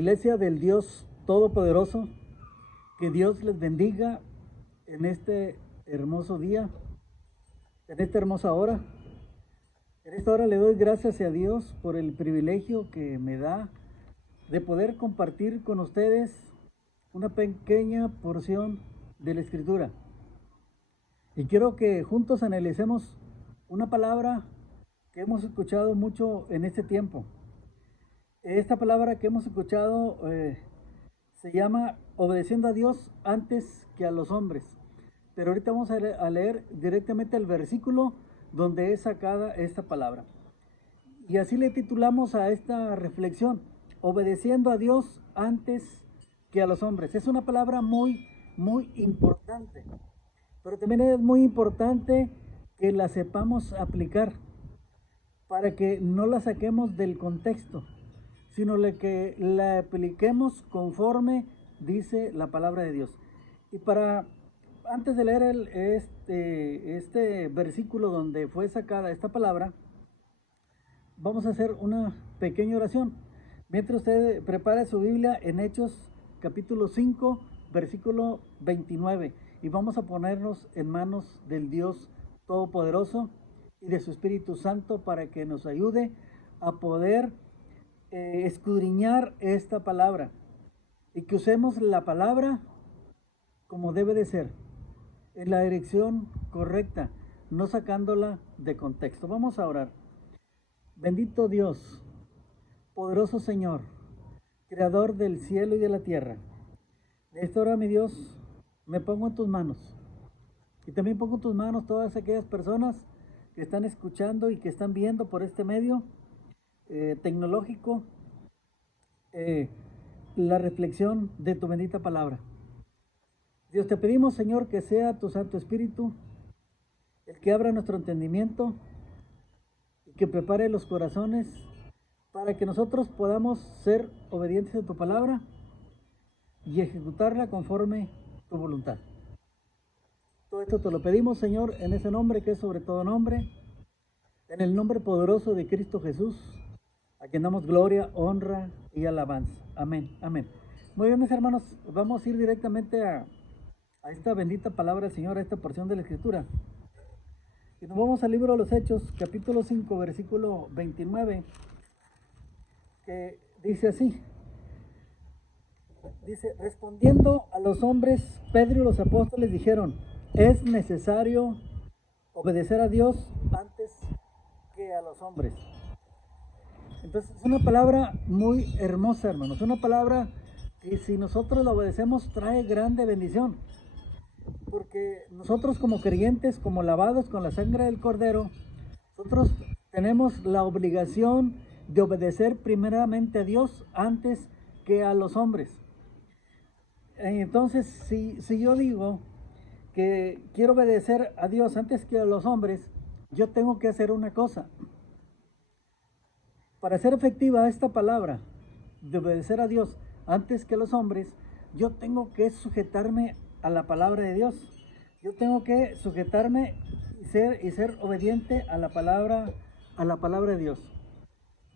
Iglesia del Dios Todopoderoso, que Dios les bendiga en este hermoso día, en esta hermosa hora. En esta hora le doy gracias a Dios por el privilegio que me da de poder compartir con ustedes una pequeña porción de la Escritura. Y quiero que juntos analicemos una palabra que hemos escuchado mucho en este tiempo. Esta palabra que hemos escuchado se llama obedeciendo a Dios antes que a los hombres. Pero ahorita vamos a leer directamente el versículo donde es sacada esta palabra. Y así le titulamos a esta reflexión, obedeciendo a Dios antes que a los hombres. Es una palabra muy importante, pero también es muy importante que la sepamos aplicar para que no la saquemos del contexto, sino que la apliquemos conforme dice la palabra de Dios. Y antes de leer este versículo donde fue sacada esta palabra, vamos a hacer una pequeña oración. Mientras usted prepara su Biblia en Hechos capítulo 5, versículo 29, y vamos a ponernos en manos del Dios Todopoderoso y de su Espíritu Santo para que nos ayude a poder escudriñar esta palabra y que usemos la palabra como debe de ser, en la dirección correcta, no sacándola de contexto. Vamos a orar. Bendito Dios, poderoso Señor, creador del cielo y de la tierra. En esta hora, mi Dios, me pongo en tus manos. Y también pongo en tus manos todas aquellas personas que están escuchando y que están viendo por este medio tecnológico la reflexión de tu bendita palabra. Dios, te pedimos, Señor, que sea tu Santo Espíritu el que abra nuestro entendimiento y que prepare los corazones para que nosotros podamos ser obedientes a tu palabra y ejecutarla conforme tu voluntad. Todo esto te lo pedimos, Señor, en ese nombre que es sobre todo nombre, en el nombre poderoso de Cristo Jesús, a quien damos gloria, honra y alabanza. Amén, amén. Muy bien, mis hermanos, vamos a ir directamente a esta bendita palabra del Señor, a esta porción de la Escritura. Y nos vamos al libro de los Hechos, capítulo 5, versículo 29, que dice así. Dice, respondiendo a los hombres, Pedro y los apóstoles dijeron, es necesario obedecer a Dios antes que a los hombres. Entonces es una palabra muy hermosa, hermanos, es una palabra que si nosotros la obedecemos trae grande bendición, porque nosotros como creyentes, como lavados con la sangre del Cordero, nosotros tenemos la obligación de obedecer primeramente a Dios antes que a los hombres. Entonces, si yo digo que quiero obedecer a Dios antes que a los hombres, yo tengo que hacer una cosa. Para ser efectiva esta palabra de obedecer a Dios antes que a los hombres, yo tengo que sujetarme a la palabra de Dios. Yo tengo que sujetarme y ser obediente a la palabra de Dios.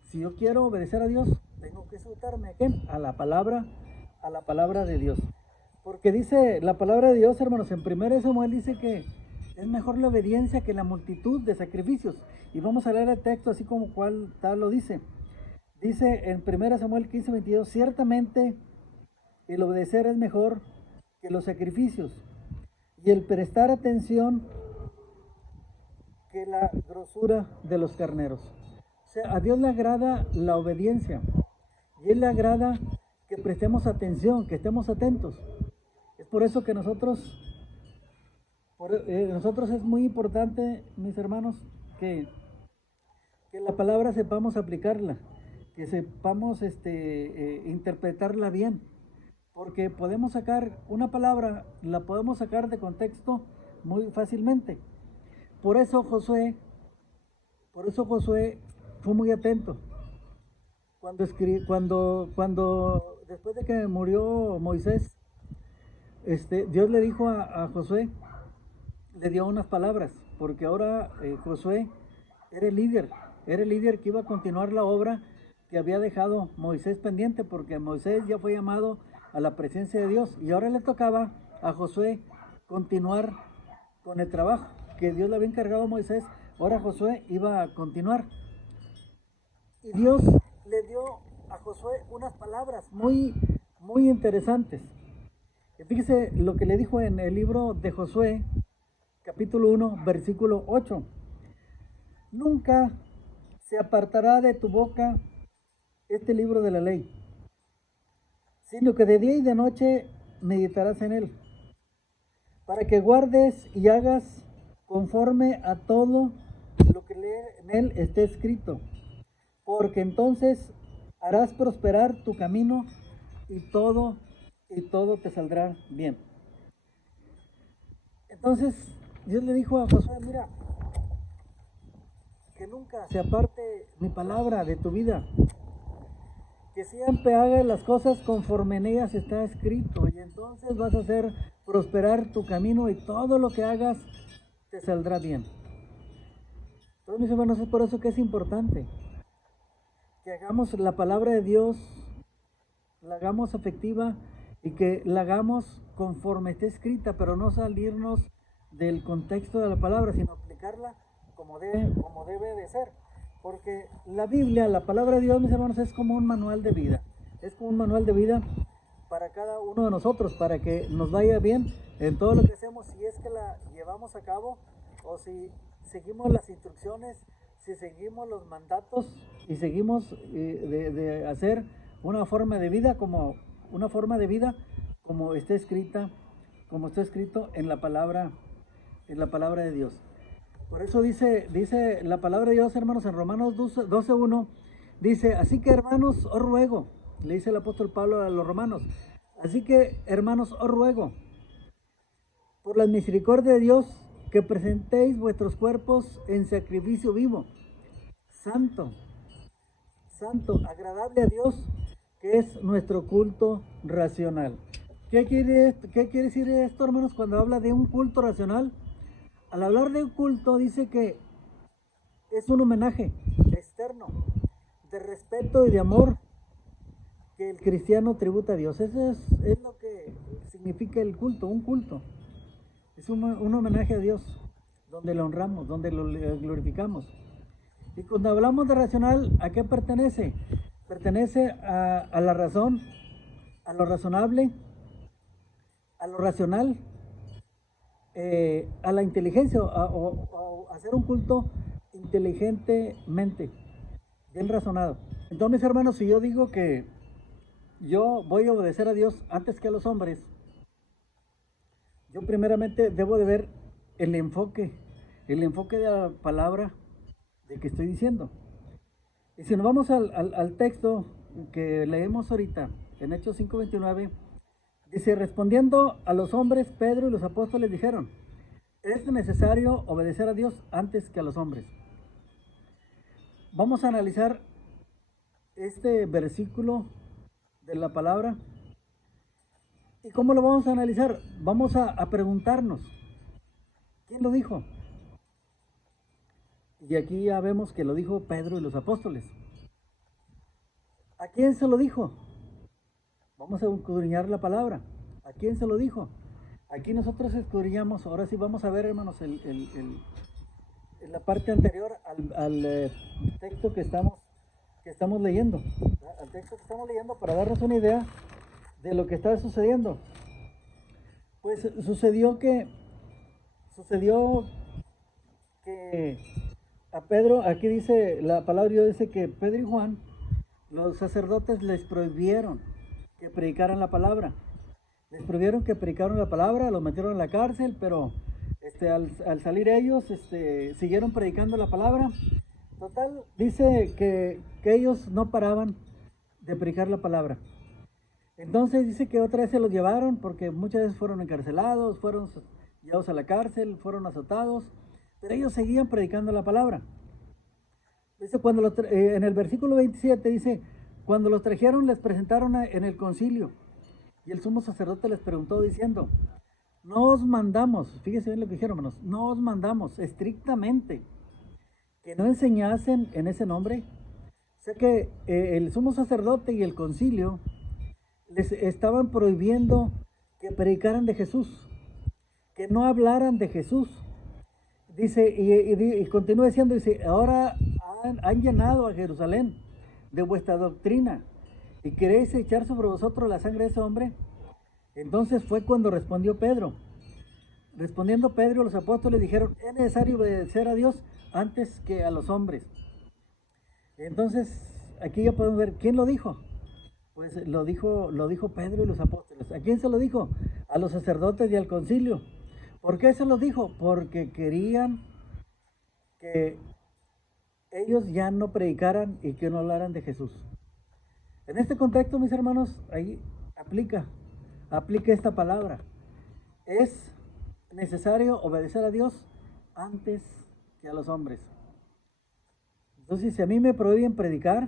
Si yo quiero obedecer a Dios, tengo que sujetarme a la palabra de Dios. Porque dice la palabra de Dios, hermanos, en 1 Samuel dice que es mejor la obediencia que la multitud de sacrificios. Y vamos a leer el texto así como cual tal lo dice. Dice en 1 Samuel 15, 22, ciertamente el obedecer es mejor que los sacrificios y el prestar atención que la grosura de los carneros. O sea, a Dios le agrada la obediencia y a Él le agrada que prestemos atención, que estemos atentos. Es por eso que nosotros es muy importante, mis hermanos, que la palabra sepamos aplicarla, que sepamos interpretarla bien, porque podemos sacar una palabra, la podemos sacar de contexto muy fácilmente. Por eso Josué fue muy atento. Cuando después de que murió Moisés, Dios le dijo a Josué, le dio unas palabras, porque ahora Josué era el líder que iba a continuar la obra que había dejado Moisés pendiente, porque Moisés ya fue llamado a la presencia de Dios y ahora le tocaba a Josué continuar con el trabajo que Dios le había encargado a Moisés. Ahora Josué iba a continuar. Y Dios le dio a Josué unas palabras muy interesantes. Y fíjese lo que le dijo en el libro de Josué, capítulo 1, versículo 8. Nunca se apartará de tu boca este libro de la ley, sino que de día y de noche meditarás en él, para que guardes y hagas conforme a todo lo que en él esté escrito, porque entonces harás prosperar tu camino y todo te saldrá bien. Entonces Dios le dijo a Josué, mira, que nunca se aparte mi palabra de tu vida, que siempre hagas las cosas conforme en ellas está escrito, y entonces vas a hacer prosperar tu camino y todo lo que hagas te saldrá bien. Entonces, mis hermanos, es por eso que es importante que hagamos la palabra de Dios, la hagamos efectiva y que la hagamos conforme esté escrita, pero no salirnos del contexto de la palabra, sino aplicarla como debe de ser. Porque la Biblia, la palabra de Dios, mis hermanos, es como un manual de vida. Es como un manual de vida para cada uno de nosotros, para que nos vaya bien en todo lo que hacemos, si es que la llevamos a cabo o si seguimos las instrucciones, si seguimos los mandatos y seguimos de hacer una forma de vida como está escrita, como está escrito en la palabra de Dios. Por eso dice la palabra de Dios, hermanos, en Romanos 12:1, dice, así que hermanos, os ruego, le dice el apóstol Pablo a los romanos, así que hermanos, os ruego, por la misericordia de Dios, que presentéis vuestros cuerpos en sacrificio vivo, santo, agradable a Dios, que es nuestro culto racional. ¿Qué quiere decir esto, hermanos, cuando habla de un culto racional? Al hablar de un culto, dice que es un homenaje externo, de respeto y de amor que el cristiano tributa a Dios. Eso es lo que significa el culto, un culto. Es un homenaje a Dios, donde lo honramos, donde lo glorificamos. Y cuando hablamos de racional, ¿a qué pertenece? Pertenece a la razón, a lo razonable, a lo racional, a la inteligencia, o hacer un culto inteligentemente, bien razonado. Entonces, hermanos, si yo digo que yo voy a obedecer a Dios antes que a los hombres, yo primeramente debo de ver el enfoque de la palabra de que estoy diciendo. Y si nos vamos al texto que leemos ahorita, en Hechos 5:29, dice, respondiendo a los hombres, Pedro y los apóstoles dijeron, es necesario obedecer a Dios antes que a los hombres. Vamos a analizar este versículo de la palabra. ¿Y cómo lo vamos a analizar? Vamos a preguntarnos, ¿quién lo dijo? Y aquí ya vemos que lo dijo Pedro y los apóstoles. ¿A quién se lo dijo? Vamos a escudriñar la palabra. ¿A quién se lo dijo? Aquí nosotros escudriñamos, ahora sí vamos a ver, hermanos, en la parte anterior al texto que estamos leyendo. Al texto que estamos leyendo para darnos una idea de lo que está sucediendo. Pues sucedió que a Pedro, aquí dice, la palabra de Dios dice que Pedro y Juan, los sacerdotes les prohibieron que predicaran la palabra. Les prohibieron que predicaran la palabra, los metieron en la cárcel, pero al salir ellos siguieron predicando la palabra. Total, dice que ellos no paraban de predicar la palabra. Entonces dice que otra vez se los llevaron porque muchas veces fueron encarcelados, fueron llevados a la cárcel, fueron azotados, pero ellos seguían predicando la palabra. Dice, en el versículo 27 dice, cuando los trajeron les presentaron en el concilio y el sumo sacerdote les preguntó diciendo, no os mandamos, fíjense bien lo que dijeron, hermanos, no os mandamos estrictamente que no enseñasen en ese nombre, Sé que el sumo sacerdote y el concilio les estaban prohibiendo que predicaran de Jesús, que no hablaran de Jesús. Dice, y continúa diciendo, dice, ahora han llenado a Jerusalén de vuestra doctrina y queréis echar sobre vosotros la sangre de ese hombre. Entonces fue cuando respondió Pedro. Respondiendo Pedro, los apóstoles dijeron, es necesario obedecer a Dios antes que a los hombres. Entonces, aquí ya podemos ver, ¿quién lo dijo? Pues lo dijo Pedro y los apóstoles. ¿A quién se lo dijo? A los sacerdotes y al concilio. ¿Por qué se lo dijo? Porque querían que ellos ya no predicaran y que no hablaran de Jesús. En este contexto, mis hermanos, ahí aplica esta palabra. Es necesario obedecer a Dios antes que a los hombres. Entonces, si a mí me prohíben predicar,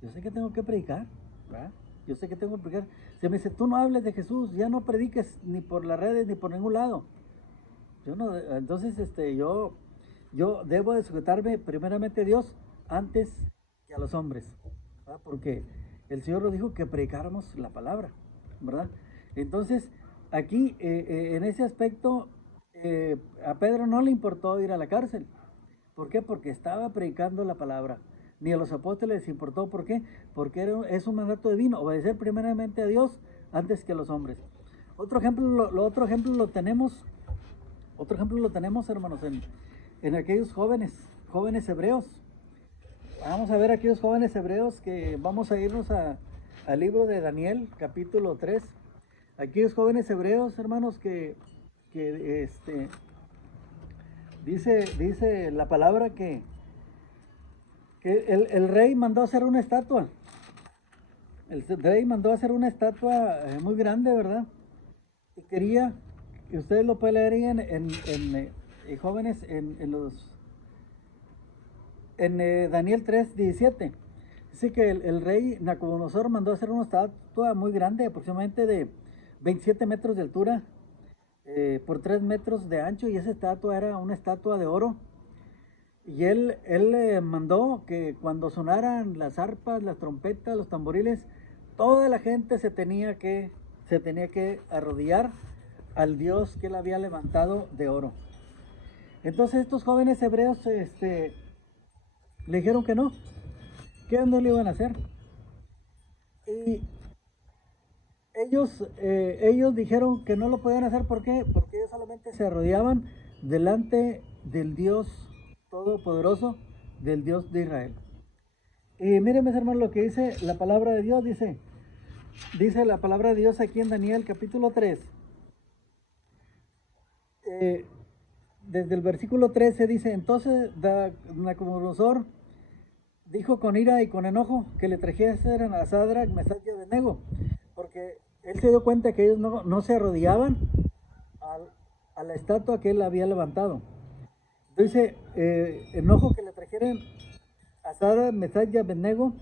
yo sé que tengo que predicar, ¿verdad? Yo sé que tengo que predicar. Se me dice, tú no hables de Jesús, ya no prediques ni por las redes ni por ningún lado. Yo no, entonces, yo debo de sujetarme primeramente a Dios antes que a los hombres, ¿verdad? Porque el Señor nos dijo que predicáramos la palabra, ¿verdad? Entonces, aquí, en ese aspecto, a Pedro no le importó ir a la cárcel. ¿Por qué? Porque estaba predicando la palabra. Ni a los apóstoles les importó. ¿Por qué? Porque es un mandato divino, obedecer primeramente a Dios antes que a los hombres. Otro ejemplo lo tenemos, hermanos, en aquellos jóvenes hebreos. Vamos a ver aquellos jóvenes hebreos que vamos a irnos al libro de Daniel, capítulo 3. Aquellos jóvenes hebreos, hermanos, que dice la palabra que el rey mandó a hacer una estatua. El rey mandó a hacer una estatua muy grande, ¿verdad? Y quería, que ustedes lo pueden leer ahí jóvenes, en Daniel 3:17. Dice que el rey Nabucodonosor mandó a hacer una estatua muy grande, aproximadamente de 27 metros de altura, por 3 metros de ancho, y esa estatua era una estatua de oro. Y él mandó que cuando sonaran las arpas, las trompetas, los tamboriles, toda la gente se tenía que arrodillar al Dios que él había levantado de oro. Entonces estos jóvenes hebreos le dijeron que no lo iban a hacer. Y ellos dijeron que no lo podían hacer. ¿Por qué? Porque ellos solamente se arrodillaban delante del Dios Todopoderoso, del Dios de Israel. Y miren, mis hermanos, lo que dice la palabra de Dios. Dice la palabra de Dios aquí en Daniel capítulo 3. Desde el versículo 13 dice, entonces Nabucodonosor dijo con ira y con enojo que le trajesen a Sadrach, Mesach y Abednego, porque él se dio cuenta que ellos no se arrodillaban a la estatua que él había levantado. Dice, enojo que le trajeran a Sadrach, Mesach y Abednego,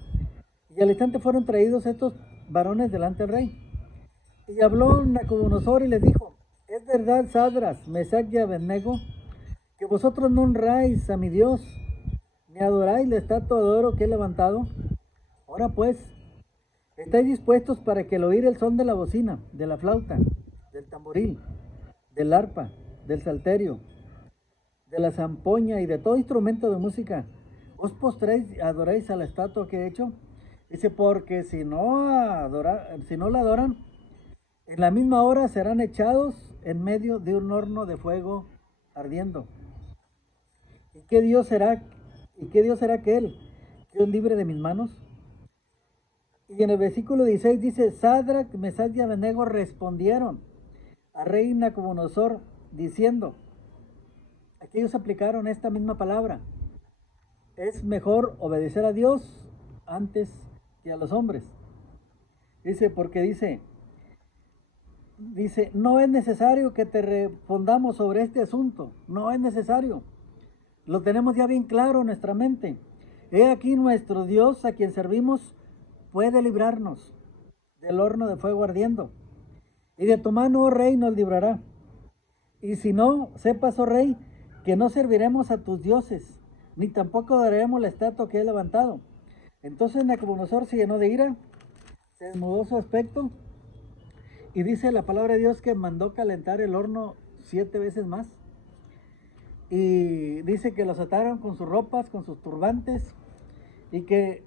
y al instante fueron traídos estos varones delante del rey. Y habló Nabucodonosor y les dijo, es verdad, Sadrach, Mesach y Abednego, que vosotros no honráis a mi Dios, ni adoráis la estatua de oro que he levantado. Ahora pues, estáis dispuestos para que al oír el son de la bocina, de la flauta, del tamboril, del arpa, del salterio, de la zampoña y de todo instrumento de música, os postréis y adoráis a la estatua que he hecho. Dice, porque si no la adoran, en la misma hora serán echados en medio de un horno de fuego ardiendo. ¿Y qué Dios será aquel que os libre de mis manos? Y en el versículo 16 dice, Sadrach, Mesach y Abednego respondieron a rey Nabucodonosor diciendo, aquí ellos aplicaron esta misma palabra, es mejor obedecer a Dios antes que a los hombres. Dice, porque dice, no es necesario que te respondamos sobre este asunto, no es necesario. Lo tenemos ya bien claro en nuestra mente. He aquí nuestro Dios a quien servimos puede librarnos del horno de fuego ardiendo. Y de tu mano, oh rey, nos librará. Y si no, sepas, oh rey, que no serviremos a tus dioses, ni tampoco daremos la estatua que he levantado. Entonces Nabucodonosor se llenó de ira, se desnudó su aspecto, y dice la palabra de Dios que mandó calentar el horno 7 veces más. Y dice que los ataron con sus ropas, con sus turbantes, y que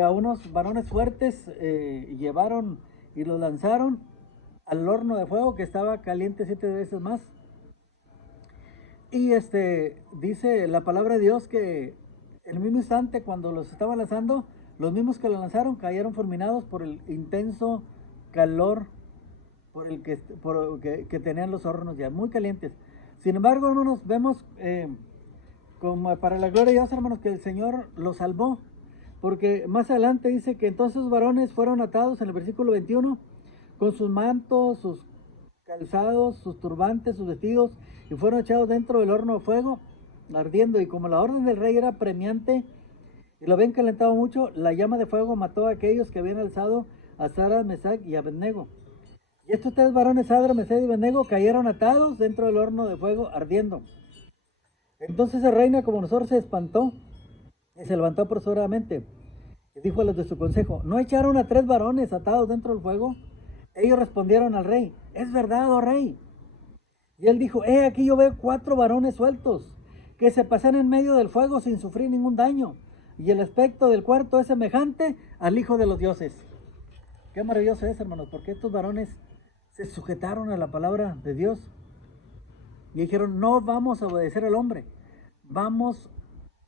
a unos varones fuertes llevaron y los lanzaron al horno de fuego que estaba caliente 7 veces más. Y dice la palabra de Dios que en el mismo instante cuando los estaban lanzando, los mismos que lo lanzaron cayeron fulminados por el intenso calor por el que tenían los hornos ya muy calientes. Sin embargo, hermanos, vemos como para la gloria de Dios, hermanos, que el Señor los salvó, porque más adelante dice que entonces los varones fueron atados en el versículo 21 con sus mantos, sus calzados, sus turbantes, sus vestidos, y fueron echados dentro del horno de fuego ardiendo. Y como la orden del rey era premiante y lo habían calentado mucho, la llama de fuego mató a aquellos que habían alzado a Sadrach, Mesach y Abednego. Y estos 3 varones, Sadrach, Mesach y Abednego, cayeron atados dentro del horno de fuego ardiendo. Entonces el rey Nabucodonosor se espantó y se levantó apresuradamente y dijo a los de su consejo: ¿no echaron a 3 varones atados dentro del fuego? Ellos respondieron al rey: es verdad, oh rey. Y él dijo: he aquí yo veo 4 varones sueltos que se pasan en medio del fuego sin sufrir ningún daño, y el aspecto del cuarto es semejante al Hijo de los dioses. Qué maravilloso es, hermanos, porque estos varones se sujetaron a la palabra de Dios y dijeron: no vamos a obedecer al hombre, vamos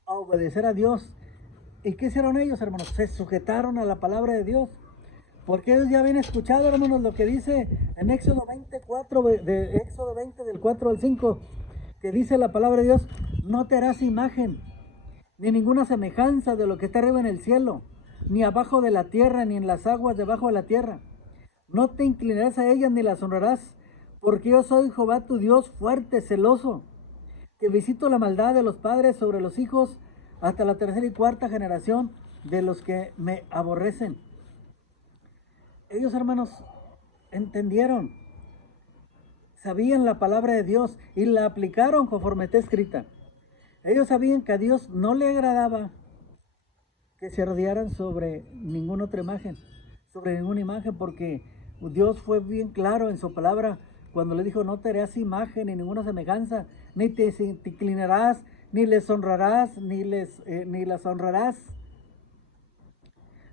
a obedecer a Dios. ¿Y qué hicieron ellos, hermanos? Se sujetaron a la palabra de Dios, porque ellos ya habían escuchado, hermanos, lo que dice en Éxodo 24, de Éxodo 20 del 4 al 5, que dice la palabra de Dios: no te harás imagen ni ninguna semejanza de lo que está arriba en el cielo, ni abajo de la tierra, ni en las aguas debajo de la tierra. No te inclinarás a ellas ni las honrarás, porque yo soy Jehová tu Dios fuerte, celoso, que visito la maldad de los padres sobre los hijos hasta la 3ª y 4ª generación de los que me aborrecen. Ellos, hermanos, entendieron, sabían la palabra de Dios y la aplicaron conforme está escrita. Ellos sabían que a Dios no le agradaba que se rodearan sobre ninguna otra imagen, sobre ninguna imagen, porque Dios fue bien claro en su palabra cuando le dijo: no te harás imagen ni ninguna semejanza, ni te inclinarás, ni les honrarás, ni las honrarás.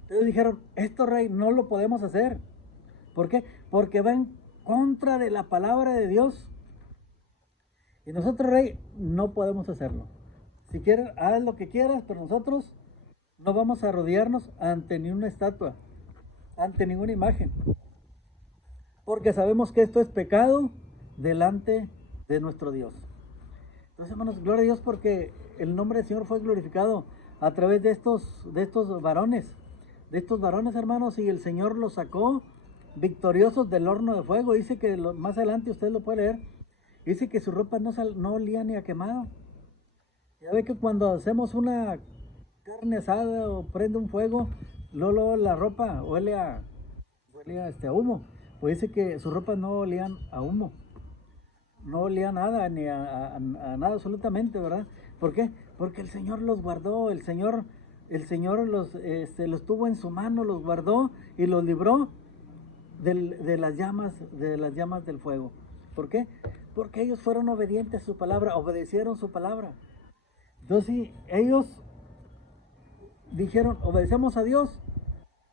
Entonces dijeron: esto, rey, no lo podemos hacer. ¿Por qué? Porque va en contra de la palabra de Dios. Y nosotros, rey, no podemos hacerlo. Si quieres, haz lo que quieras, pero nosotros no vamos a rodearnos ante ninguna estatua, ante ninguna imagen, porque sabemos que esto es pecado delante de nuestro Dios. Entonces, hermanos, gloria a Dios, porque el nombre del Señor fue glorificado a través de estos varones, hermanos, y el Señor los sacó victoriosos del horno de fuego. Dice que más adelante usted lo puede leer, dice que su ropa no olía ni a quemado. Ya ve que cuando hacemos una carne asada o prende un fuego, luego la ropa huele a humo. Pues dice que sus ropas no olían a humo, no olía nada, ni a nada absolutamente, ¿verdad? ¿Por qué? Porque el Señor los guardó, el Señor los tuvo en su mano, los guardó y los libró de las llamas del fuego. ¿Por qué? Porque ellos fueron obedientes a su palabra, obedecieron su palabra. Entonces, sí, ellos dijeron: obedecemos a Dios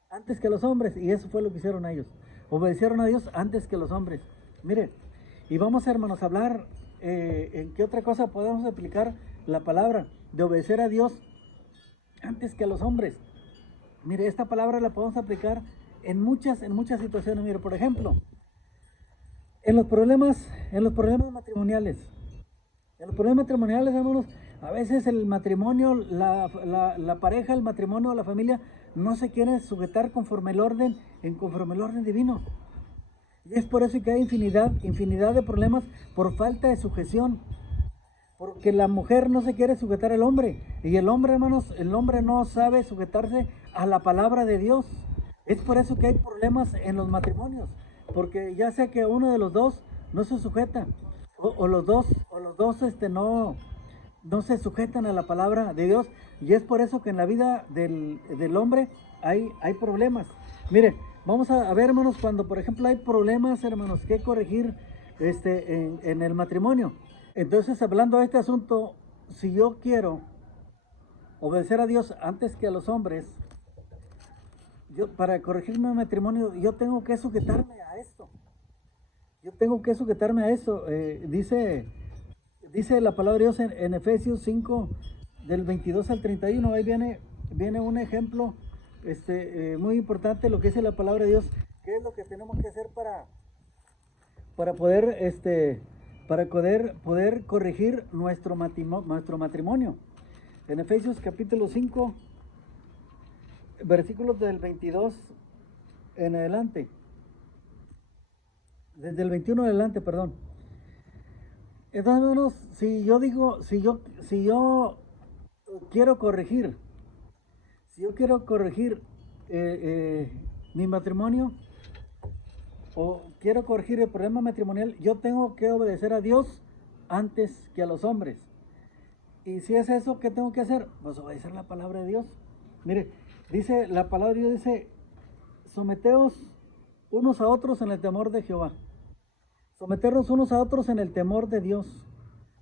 antes que a los hombres, y eso fue lo que hicieron ellos. Obedecieron a Dios antes que los hombres. Mire, y vamos, hermanos, a hablar en qué otra cosa podemos aplicar la palabra de obedecer a Dios antes que a los hombres. Mire, esta palabra la podemos aplicar en muchas situaciones. Mire, por ejemplo, en los problemas matrimoniales. En los problemas matrimoniales, hermanos, a veces el matrimonio, la pareja, el matrimonio, la familia, no se quiere sujetar conforme el orden divino. Y es por eso que hay infinidad de problemas por falta de sujeción. Porque la mujer no se quiere sujetar al hombre. Y el hombre, hermanos, el hombre no sabe sujetarse a la palabra de Dios. Es por eso que hay problemas en los matrimonios. Porque ya sea que uno de los dos no se sujeta, o los dos no se sujetan a la palabra de Dios, y es por eso que en la vida del hombre hay problemas. Mire, vamos a ver, hermanos, cuando por ejemplo hay problemas, hermanos, que corregir en el matrimonio. Entonces, hablando de este asunto, si yo quiero obedecer a Dios antes que a los hombres, para corregir mi matrimonio, yo tengo que sujetarme a esto. Yo tengo que sujetarme a esto. Dice la palabra de Dios en Efesios 5, del 22 al 31. Ahí viene un ejemplo muy importante, lo que dice la palabra de Dios. ¿Qué es lo que tenemos que hacer para poder corregir nuestro matrimonio? En Efesios capítulo 5, versículos del 22 en adelante. Desde el 21 en adelante, perdón. Entonces, hermanos, si yo quiero corregir, mi matrimonio, o quiero corregir el problema matrimonial, yo tengo que obedecer a Dios antes que a los hombres. Y si es eso, ¿qué tengo que hacer? Pues obedecer la palabra de Dios. Mire, dice la palabra de Dios, dice, someteos unos a otros en el temor de Jehová. Someternos unos a otros en el temor de Dios.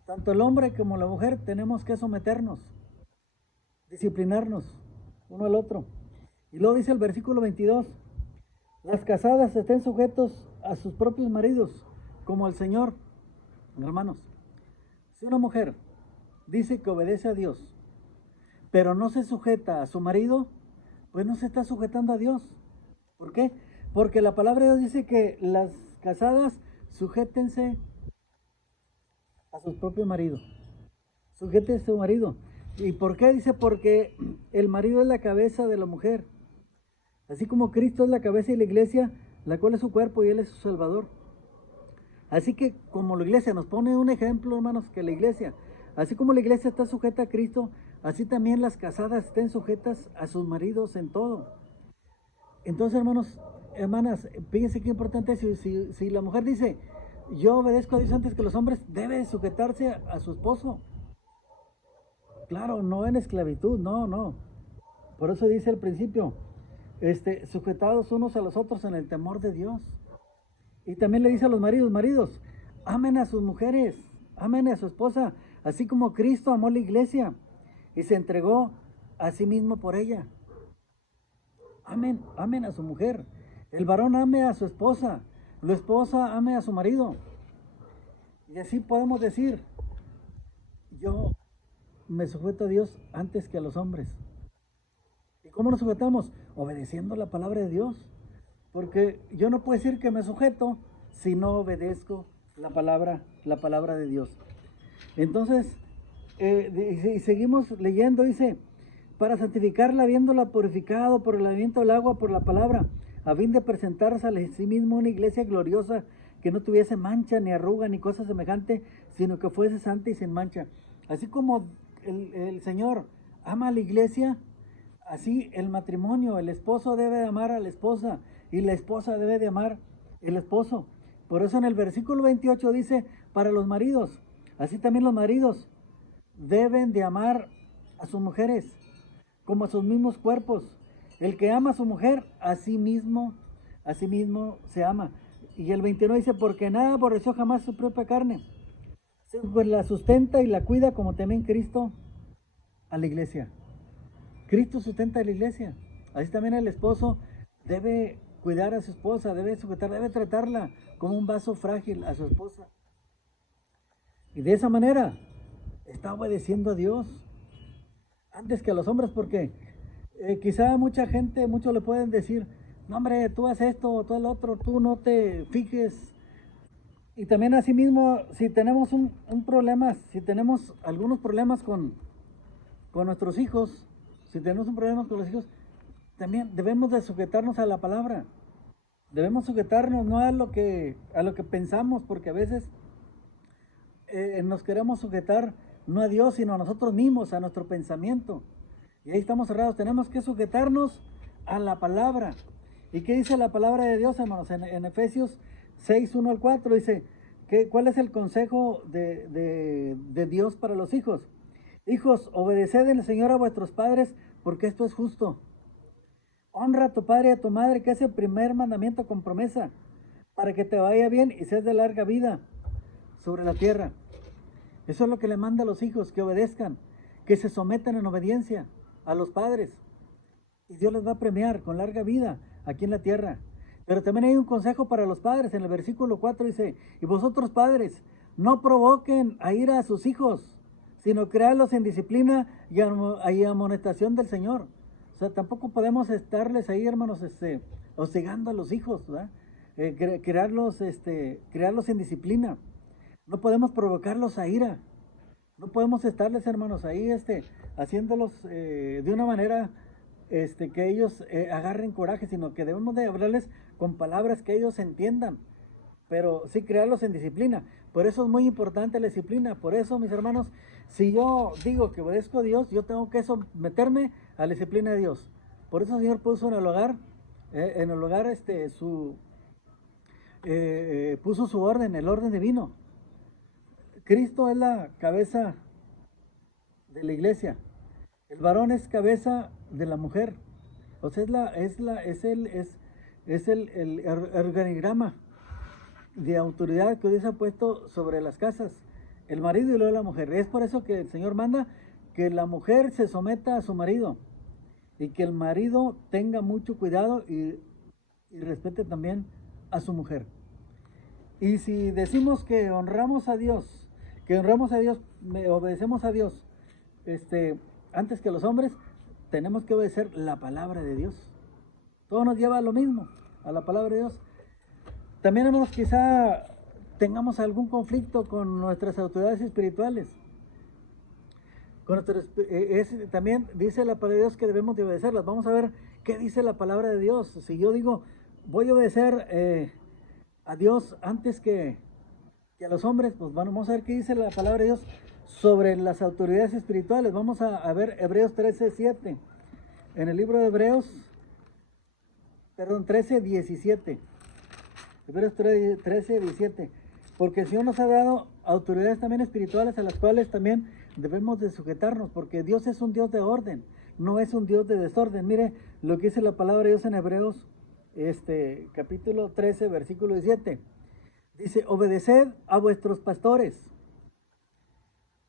Tanto el hombre como la mujer tenemos que someternos, disciplinarnos uno al otro. Y luego dice el versículo 22, las casadas estén sujetos a sus propios maridos, como al Señor. Hermanos, si una mujer dice que obedece a Dios, pero no se sujeta a su marido, pues no se está sujetando a Dios. ¿Por qué? Porque la palabra de Dios dice que las casadas sujétense a sus propios maridos. Sujétense a su marido. ¿Y por qué? Dice, porque el marido es la cabeza de la mujer. Así como Cristo es la cabeza de la iglesia, la cual es su cuerpo y Él es su Salvador. Así que como la iglesia nos pone un ejemplo, hermanos, que la iglesia, así como la iglesia está sujeta a Cristo, así también las casadas estén sujetas a sus maridos en todo. Entonces, hermanos, hermanas, fíjense qué importante es, si la mujer dice, yo obedezco a Dios antes que los hombres, debe sujetarse a su esposo. Claro, no en esclavitud, no. Por eso dice al principio, sujetados unos a los otros en el temor de Dios. Y también le dice a los maridos, amen a sus mujeres, amen a su esposa, así como Cristo amó la iglesia y se entregó a sí mismo por ella. Amen a su mujer. El varón ame a su esposa, la esposa ame a su marido. Y así podemos decir, yo me sujeto a Dios antes que a los hombres. ¿Y cómo nos sujetamos? Obedeciendo la palabra de Dios. Porque yo no puedo decir que me sujeto si no obedezco la palabra de Dios. Entonces, y seguimos leyendo, dice, para santificarla, habiéndola purificado por el lavamiento del agua, por la palabra, a fin de presentarse a sí mismo una iglesia gloriosa, que no tuviese mancha, ni arruga, ni cosa semejante, sino que fuese santa y sin mancha. Así como el Señor ama a la iglesia, así el matrimonio, el esposo debe de amar a la esposa, y la esposa debe de amar al esposo. Por eso en el versículo 28 dice, para los maridos, así también los maridos deben de amar a sus mujeres, como a sus mismos cuerpos. El que ama a su mujer, a sí mismo se ama. Y el 29 dice, porque nada aborreció jamás su propia carne, pues la sustenta y la cuida, como también Cristo a la iglesia. Cristo sustenta a la iglesia. Así también el esposo debe cuidar a su esposa, debe tratarla como un vaso frágil a su esposa. Y de esa manera está obedeciendo a Dios antes que a los hombres, porque quizá mucha gente, muchos le pueden decir, no hombre, tú haces esto, tú el otro, tú no te fijes. Y también así mismo, si tenemos un problema, si tenemos algunos problemas con nuestros hijos, si tenemos un problema con los hijos, también debemos de sujetarnos a la palabra. Debemos sujetarnos no a lo que pensamos, porque a veces nos queremos sujetar no a Dios, sino a nosotros mismos, a nuestro pensamiento. Y ahí estamos cerrados. Tenemos que sujetarnos a la palabra. ¿Y qué dice la palabra de Dios, hermanos? En Efesios 6, 1 al 4 dice, ¿cuál es el consejo de Dios para los hijos? Hijos, obedeced en el Señor a vuestros padres, porque esto es justo. Honra a tu padre y a tu madre, que es el primer mandamiento con promesa, para que te vaya bien y seas de larga vida sobre la tierra. Eso es lo que le manda a los hijos, que obedezcan, que se sometan en obediencia a los padres. Y Dios les va a premiar con larga vida aquí en la tierra. Pero también hay un consejo para los padres. En el versículo 4 dice, y vosotros padres, no provoquen a ira a sus hijos, sino creadlos en disciplina y amonestación del Señor. O sea, tampoco podemos estarles ahí, hermanos, hostigando a los hijos, ¿verdad? Crearlos en disciplina. No podemos provocarlos a ira. No podemos estarles, hermanos, ahí haciéndolos de una manera que ellos agarren coraje, sino que debemos de hablarles con palabras que ellos entiendan, pero sí crearlos en disciplina. Por eso es muy importante la disciplina. Por eso, mis hermanos, si yo digo que obedezco a Dios, yo tengo que someterme a la disciplina de Dios. Por eso el Señor puso en el hogar, puso su orden, el orden divino. Cristo es la cabeza de la iglesia. El varón es cabeza de la mujer. O sea, es el organigrama de autoridad que Dios ha puesto sobre las casas. El marido y luego la mujer. Es por eso que el Señor manda que la mujer se someta a su marido y que el marido tenga mucho cuidado y respete también a su mujer. Y si decimos que honramos a Dios, obedecemos a Dios, antes que los hombres, tenemos que obedecer la palabra de Dios. Todo nos lleva a lo mismo, a la palabra de Dios. También quizá tengamos algún conflicto con nuestras autoridades espirituales. También dice la palabra de Dios que debemos de obedecerlas. Vamos a ver qué dice la palabra de Dios. Si yo digo, voy a obedecer a Dios antes que a los hombres, pues vamos a ver qué dice la palabra de Dios sobre las autoridades espirituales. Vamos a ver Hebreos 13:7. En el libro de Hebreos, 13:17. Hebreos 13:17. Porque el Señor nos ha dado autoridades también espirituales a las cuales también debemos de sujetarnos, porque Dios es un Dios de orden, no es un Dios de desorden. Mire lo que dice la palabra de Dios en Hebreos, capítulo 13, versículo 17. Dice, obedeced a vuestros pastores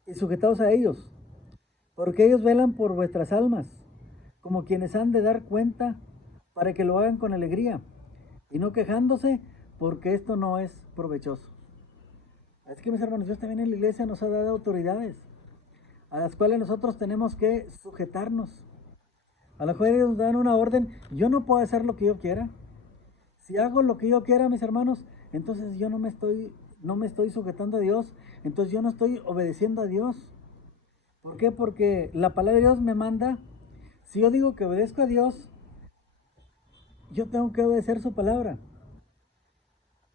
y sujetaos a ellos, porque ellos velan por vuestras almas, como quienes han de dar cuenta, para que lo hagan con alegría y no quejándose, porque esto no es provechoso. Así que, mis hermanos, Dios también en la iglesia nos ha dado autoridades a las cuales nosotros tenemos que sujetarnos. A la cual ellos nos dan una orden. Yo no puedo hacer lo que yo quiera. Si hago lo que yo quiera, mis hermanos, entonces yo no me estoy sujetando a Dios, entonces yo no estoy obedeciendo a Dios. ¿Por qué? Porque la palabra de Dios me manda. Si yo digo que obedezco a Dios, yo tengo que obedecer su palabra.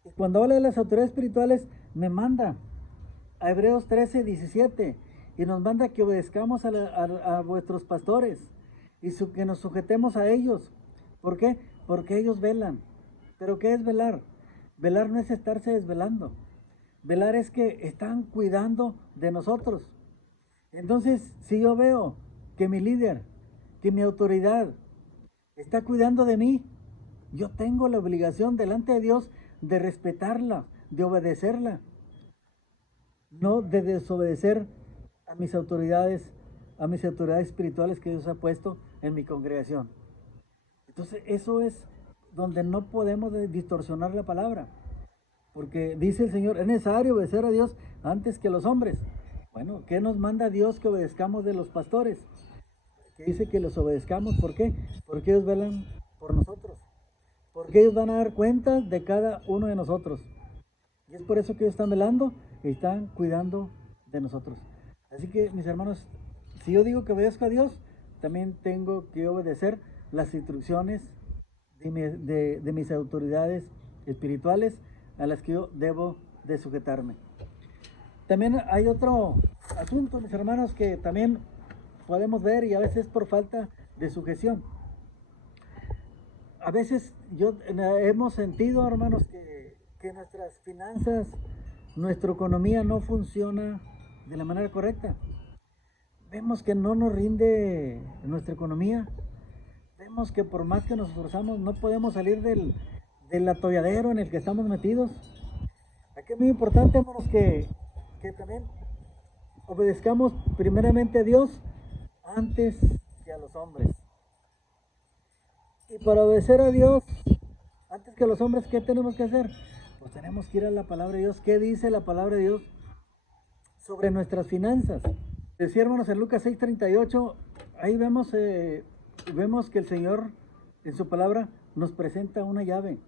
Y cuando habla de las autoridades espirituales, me manda a Hebreos 13:17 y nos manda que obedezcamos a vuestros pastores y que nos sujetemos a ellos. ¿Por qué? Porque ellos velan. ¿Pero qué es velar? Velar no es estarse desvelando. Velar es que están cuidando de nosotros. Entonces, si yo veo que mi líder, que mi autoridad está cuidando de mí, yo tengo la obligación delante de Dios de respetarla, de obedecerla, no de desobedecer a mis autoridades espirituales que Dios ha puesto en mi congregación. Entonces, eso es donde no podemos distorsionar la palabra, porque dice el Señor, es necesario obedecer a Dios antes que a los hombres. Bueno, ¿qué nos manda Dios que obedezcamos de los pastores? Que dice que los obedezcamos, ¿por qué? Porque ellos velan por nosotros, porque ellos van a dar cuenta de cada uno de nosotros, y es por eso que ellos están velando y están cuidando de nosotros. Así que, mis hermanos, si yo digo que obedezco a Dios, también tengo que obedecer las instrucciones de mis autoridades espirituales a las que yo debo de sujetarme. También hay otro asunto, mis hermanos, que también podemos ver, y a veces por falta de sujeción. A veces hemos sentido, hermanos, que nuestras finanzas, nuestra economía no funciona de la manera correcta. vemos que no nos rinde nuestra economía, vemos que por más que nos esforzamos no podemos salir del atolladero en el que estamos metidos. Aquí es muy importante, hermanos, que también obedezcamos primeramente a Dios antes que a los hombres. Y para obedecer a Dios antes que a los hombres, ¿qué tenemos que hacer? Pues tenemos que ir a la palabra de Dios. ¿Qué dice la palabra de Dios sobre nuestras finanzas? Decía, hermanos, en Lucas 6:38, ahí vemos que el Señor en su palabra nos presenta una llave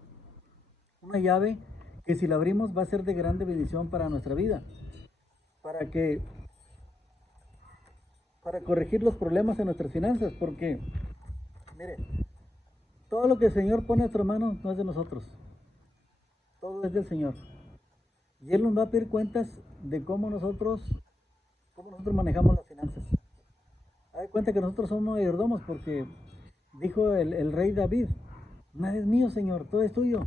que si la abrimos va a ser de grande bendición para nuestra vida, para corregir los problemas en nuestras finanzas, porque, mire, todo lo que el Señor pone a nuestras manos no es de nosotros, todo es del Señor. Y Él nos va a pedir cuentas de cómo nosotros manejamos las finanzas. Hay cuenta que nosotros somos mayordomos, porque dijo el rey David: nada es mío, Señor, todo es tuyo.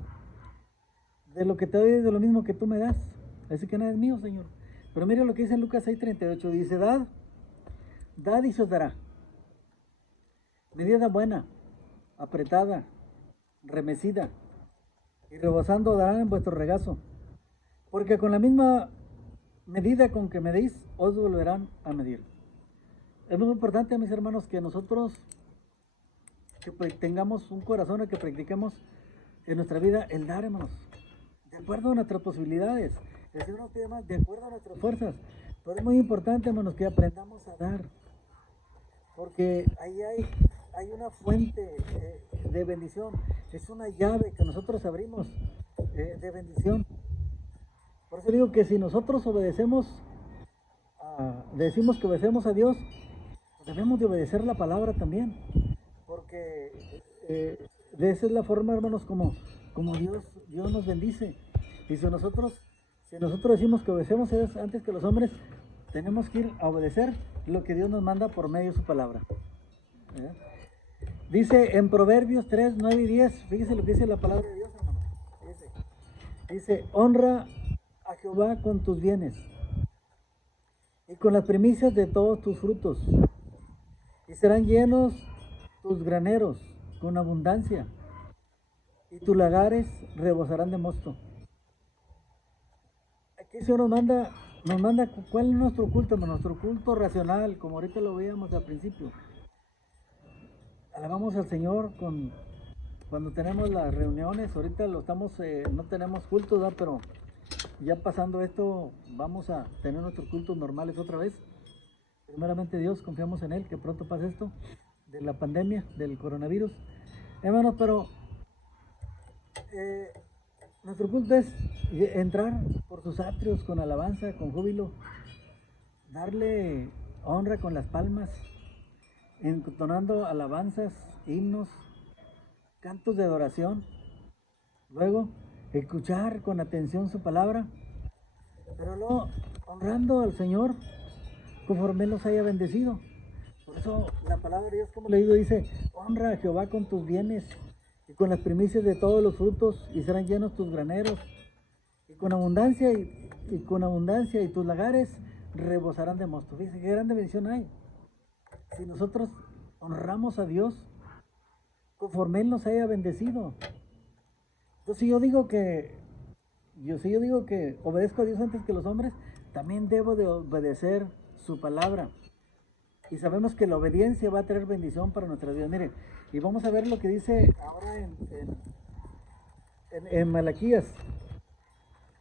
De lo que te doy es de lo mismo que tú me das. Así que nada es mío, Señor. Pero mire lo que dice en Lucas 6:38. Dice: dad y se os dará. Medida buena, apretada, remecida y rebosando darán en vuestro regazo. Porque con la misma medida con que medís, os volverán a medir. Es muy importante, mis hermanos, que nosotros tengamos un corazón, que practiquemos en nuestra vida el dar, hermanos, de acuerdo a nuestras posibilidades. El Señor nos pide más de acuerdo a nuestras fuerzas. Pero es muy importante, hermanos, que aprendamos a dar, porque ahí hay una fuente de bendición. Es una llave que nosotros abrimos de bendición. Por eso digo que si nosotros decimos que obedecemos a Dios, debemos de obedecer la palabra también, porque de esa es la forma, hermanos, como Dios nos bendice. Y si nosotros decimos que obedecemos a Dios antes que los hombres, tenemos que ir a obedecer lo que Dios nos manda por medio de su palabra. Dice en Proverbios 3, 9 y 10, fíjese lo que dice la palabra de Dios, hermano. Dice: honra a Jehová con tus bienes y con las primicias de todos tus frutos, y serán llenos tus graneros con abundancia, y tus lagares rebosarán de mosto. Aquí el Señor nos manda ¿cuál es nuestro culto? Nuestro culto racional, como ahorita lo veíamos al principio. Alabamos al Señor cuando tenemos las reuniones. Ahorita no tenemos cultos, ¿verdad? Pero ya pasando esto, vamos a tener nuestros cultos normales otra vez. Primeramente Dios, confiamos en Él, que pronto pase esto de la pandemia, del coronavirus. Hermanos, pero nuestro culto es entrar por sus atrios con alabanza, con júbilo, darle honra con las palmas, entonando alabanzas, himnos, cantos de adoración. Luego, escuchar con atención su palabra, pero luego honrando al Señor conforme Él los haya bendecido. Por eso la palabra de Dios, como he leído, dice: honra a Jehová con tus bienes y con las primicias de todos los frutos, y serán llenos tus graneros, y con abundancia y tus lagares rebosarán de mosto. Fíjense qué grande bendición hay si nosotros honramos a Dios conforme Él nos haya bendecido. Entonces, si yo digo que obedezco a Dios antes que los hombres, también debo de obedecer su palabra. Y sabemos que la obediencia va a traer bendición para nuestras vidas. Mire, y vamos a ver lo que dice ahora en Malaquías.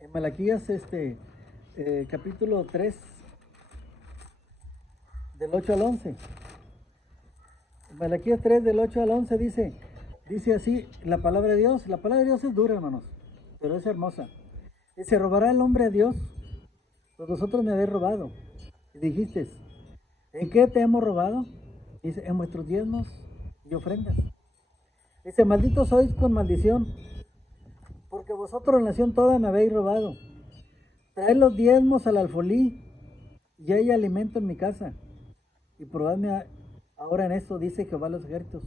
En Malaquías, capítulo 3, del 8 al 11. En Malaquías 3, del 8 al 11 dice así la palabra de Dios. La palabra de Dios es dura, hermanos, pero es hermosa. Dice: ¿robará el hombre a Dios? Pues vosotros me habéis robado. Y dijiste: ¿en qué te hemos robado? Dice: en vuestros diezmos y ofrendas. Dice: malditos sois con maldición, porque vosotros, nación toda, me habéis robado. Traed los diezmos al alfolí, y hay alimento en mi casa. Y probadme ahora en esto, dice Jehová de los ejércitos,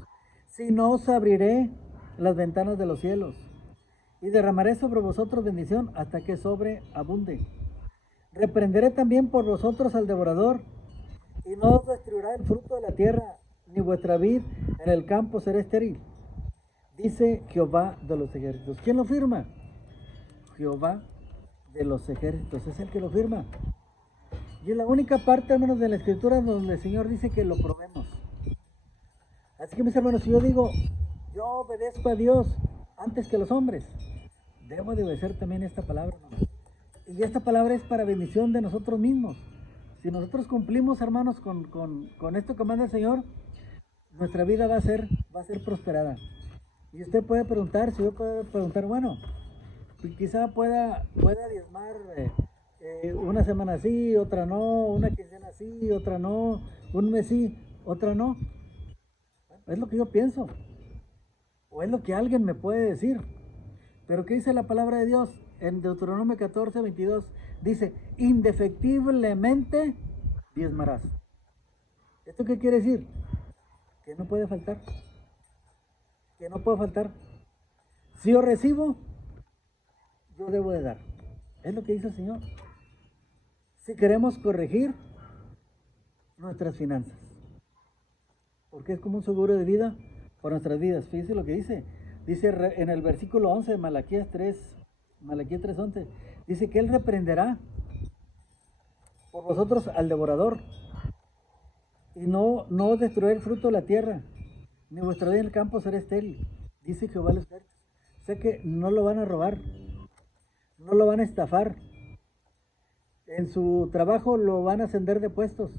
si no os abriré las ventanas de los cielos, y derramaré sobre vosotros bendición hasta que sobreabunde. Reprenderé también por vosotros al devorador, y no os destruirá el fruto de la tierra, ni vuestra vid en el campo será estéril. Dice Jehová de los ejércitos. ¿Quién lo firma? Jehová de los ejércitos, es el que lo firma. Y es la única parte, al menos de la escritura, donde el Señor dice que lo probemos. Así que mis hermanos, si yo digo, yo obedezco a Dios antes que a los hombres, debo de obedecer también esta palabra, hermanos. Y esta palabra es para bendición de nosotros mismos. Si nosotros cumplimos, hermanos, con esto que manda el Señor, nuestra vida va a ser prosperada. Y usted puede preguntar, si yo puedo preguntar, bueno, quizá pueda diezmar una semana sí, otra no, una quincena sí, otra no, un mes sí, otra no. Es lo que yo pienso, o es lo que alguien me puede decir. Pero ¿qué dice la palabra de Dios? En Deuteronomio 14, 22, dice, indefectiblemente diezmarás. ¿Esto qué quiere decir? Que no puede faltar. Que no puede faltar. Si yo recibo, yo debo de dar. Es lo que dice el Señor. Si queremos corregir nuestras finanzas. Porque es como un seguro de vida por nuestras vidas. Fíjense lo que dice. Dice en el versículo 11 de Malaquías 3:11, dice que Él reprenderá por vosotros al devorador y no destruirá el fruto de la tierra, ni vuestra vida en el campo será estéril, dice Jehová de los ejércitos. O sea que no lo van a robar, no lo van a estafar, en su trabajo lo van a ascender de puestos.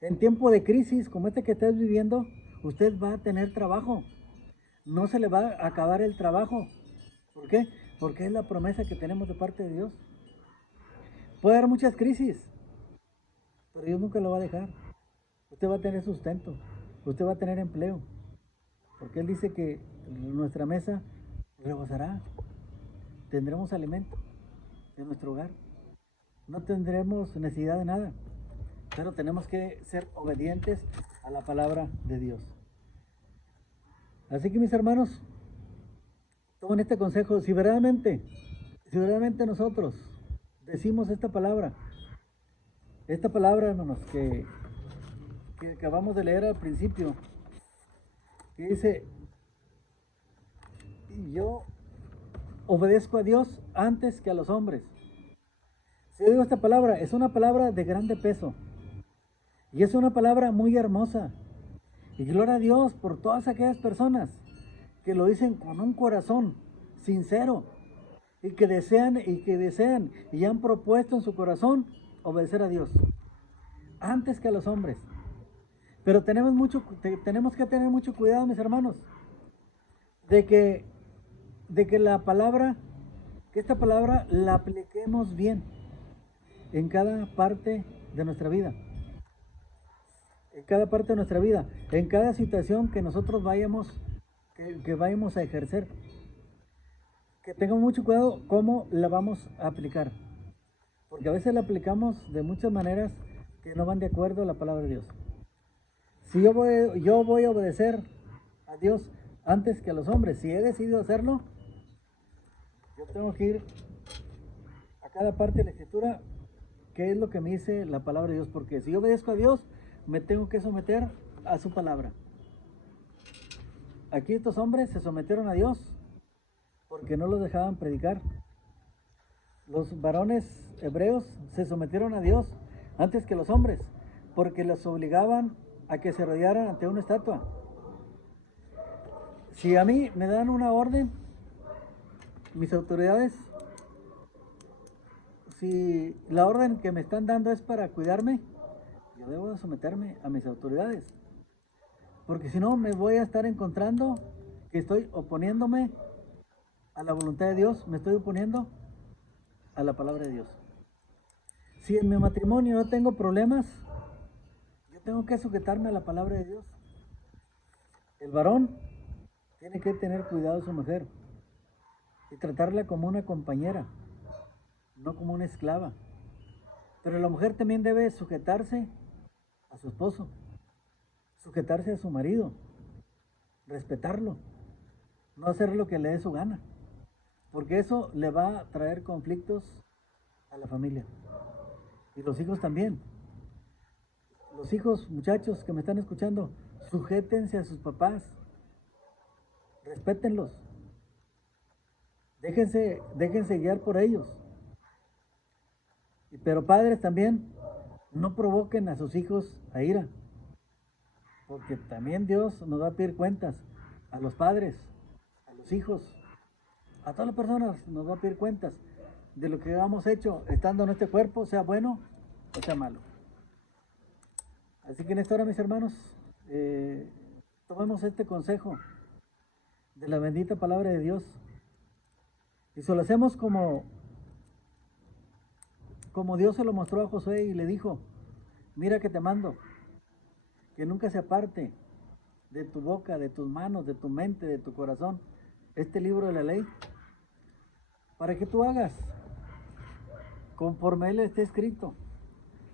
En tiempo de crisis como este que estás viviendo, usted va a tener trabajo. No se le va a acabar el trabajo. ¿Por qué? Porque es la promesa que tenemos de parte de Dios. Puede haber muchas crisis, pero Dios nunca lo va a dejar. Usted va a tener sustento, usted va a tener empleo, porque Él dice que nuestra mesa rebosará. Tendremos alimento en nuestro hogar. No tendremos necesidad de nada, pero tenemos que ser obedientes a la palabra de Dios. Así que mis hermanos, tomen este consejo. Si verdaderamente nosotros decimos esta palabra, hermanos, que acabamos de leer al principio, que dice, yo obedezco a Dios antes que a los hombres. Si yo digo esta palabra, es una palabra de grande peso, y es una palabra muy hermosa. Y gloria a Dios por todas aquellas personas que lo dicen con un corazón sincero y que desean y han propuesto en su corazón obedecer a Dios antes que a los hombres. Pero tenemos que tener mucho cuidado, mis hermanos, de que esta palabra la apliquemos bien en cada parte de nuestra vida. En cada parte de nuestra vida, en cada situación que nosotros vayamos a ejercer. Que tengamos mucho cuidado cómo la vamos a aplicar. Porque a veces la aplicamos de muchas maneras que no van de acuerdo a la palabra de Dios. Si yo voy a obedecer a Dios antes que a los hombres, si he decidido hacerlo, yo tengo que ir a cada parte de la escritura, qué es lo que me dice la palabra de Dios. Porque si yo obedezco a Dios, me tengo que someter a su palabra. Aquí estos hombres se sometieron a Dios porque no los dejaban predicar. Los varones hebreos se sometieron a Dios antes que los hombres porque los obligaban a que se arrodillaran ante una estatua. Si a mí me dan una orden, mis autoridades, si la orden que me están dando es para cuidarme, yo debo de someterme a mis autoridades, porque si no me voy a estar encontrando que estoy oponiéndome a la voluntad de Dios, me estoy oponiendo a la palabra de Dios. Si en mi matrimonio no tengo problemas, yo tengo que sujetarme a la palabra de Dios. El varón tiene que tener cuidado de su mujer y tratarla como una compañera, no como una esclava. Pero la mujer también debe sujetarse a su esposo, sujetarse a su marido, respetarlo, no hacer lo que le dé su gana, porque eso le va a traer conflictos a la familia. Y los hijos también. los hijos, muchachos que me están escuchando, sujétense a sus papás, respétenlos, déjense guiar por ellos. Pero padres también, no provoquen a sus hijos a ira, porque también Dios nos va a pedir cuentas a los padres, a los hijos, a todas las personas nos va a pedir cuentas de lo que hemos hecho estando en este cuerpo, sea bueno o sea malo. Así que en esta hora, mis hermanos, tomemos este consejo de la bendita palabra de Dios y se lo hacemos como Dios se lo mostró a Josué y le dijo: mira que te mando, que nunca se aparte de tu boca, de tus manos, de tu mente, de tu corazón, este libro de la ley, para que tú hagas conforme él esté escrito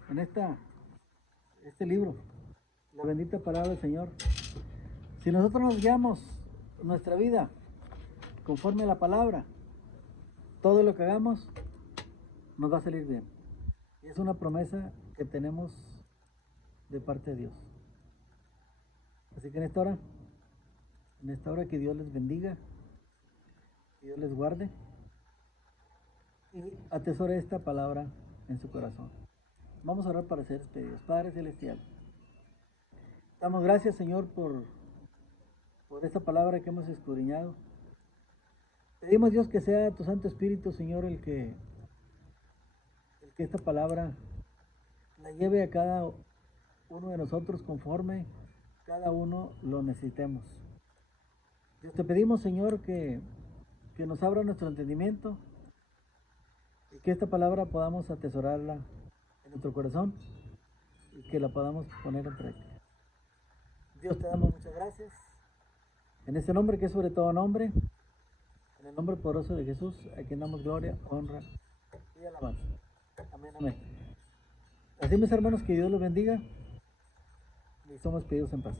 en este libro, la bendita palabra del Señor. Si nosotros nos guiamos nuestra vida conforme a la palabra, todo lo que hagamos nos va a salir bien. Y es una promesa que tenemos de parte de Dios. Así que en esta hora que Dios les bendiga, que Dios les guarde y atesore esta palabra en su corazón. Vamos a orar para ser despedidos. Padre Celestial, damos gracias, Señor, por esta palabra que hemos escudriñado. Pedimos, Dios, que sea tu Santo Espíritu, Señor, el que esta palabra la lleve a cada uno de nosotros conforme cada uno lo necesitemos. Dios, te pedimos, Señor, que nos abra nuestro entendimiento y que esta palabra podamos atesorarla en nuestro corazón y que la podamos poner en práctica. Dios, te damos muchas gracias. En este nombre que es sobre todo nombre, en el nombre poderoso de Jesús, a quien damos gloria, honra y alabanza. Amén, amén. Así, mis hermanos, que Dios los bendiga y somos pedidos en paz.